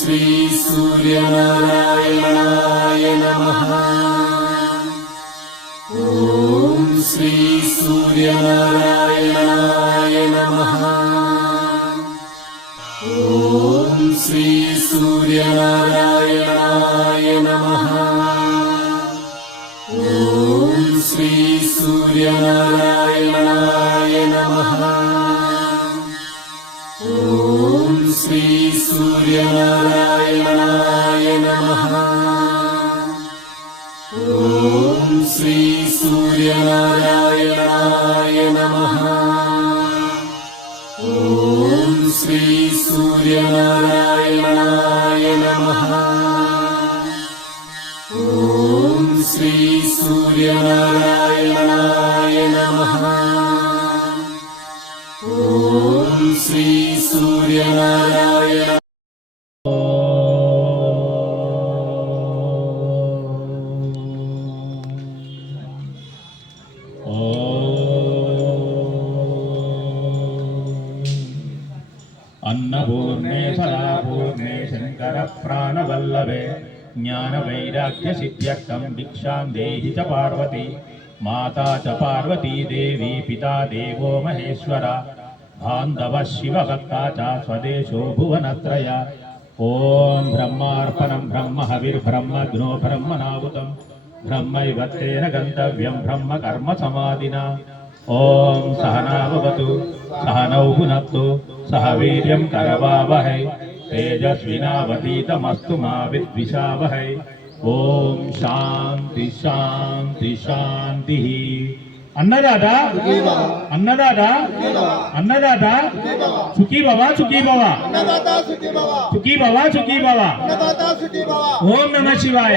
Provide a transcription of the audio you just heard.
श्री सूर्यनारायणाय नमः। ओम श्री सूर्यनारायणाय नमः। ओम श्री सूर्यनारायणाय नमः। ओम श्री सूर्यनारायणाय नमः। ओम श्री सूर्यनारायणाय नमः। ओम श्री सूर्यनारायणाय नमः। ओम श्री सूर्यनारायणाय नमः। ओम श्री सूर्यनारायणाय नमः। ओम श्री सूर्यनारायण अन्नपूर्णे सदापूर्णे शंकर प्राणवल्लभे ज्ञान वैराग्य सिद्ध्यर्थं भिक्षां देहि च पार्वती माता च पार्वती देवी पिता देवो महेश्वरा बान्धवः शिवभक्ता च स्वदेशो भुवनत्रय। ओम ब्रह्मार्पणं ब्रह्म हविर्ब्रह्मग्नो ब्रह्मणाहुतं ब्रह्मैव तेन गन्तव्यं ब्रह्म कर्म समाधिना। ओम सहना भवतु सहनौ भुनक्तु सह वीर्यं करवावहै तेजस्विनावतीतमस्तु मा विद्विषावहै। ओम शांति शांति शांति। अन्नदाता अन्नदाता अन्नदाता सुखी भवा सुखी भवा सुखी भवा सुखी भवा। ओम नमः शिवाय।